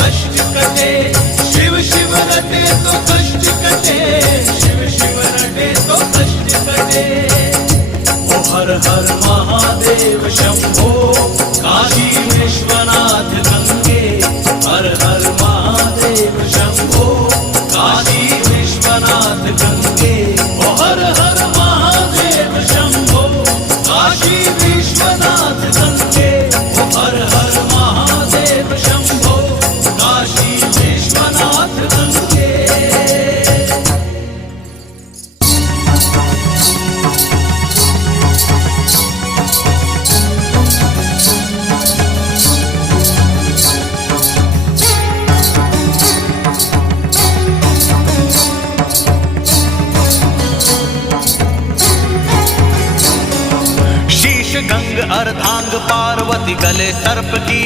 कष्ट कटे, शिव शिव रटे तो कष्ट कटे, शिव शिव रटे तो कष्ट कटे। ओ हर हर महादेव शंभो, काशी विश्वनाथ गंगे, हर हर महादेव शंभो, काशी विश्वनाथ गंगे। ओ हर हर महादेव शंभो, काशी विश्वनाथ गंगे। ओ हर हर महादेव शंभो, काशी विश्वनाथ गंगे। शीश गंग अर्धांग पार्वती, गले सर्प की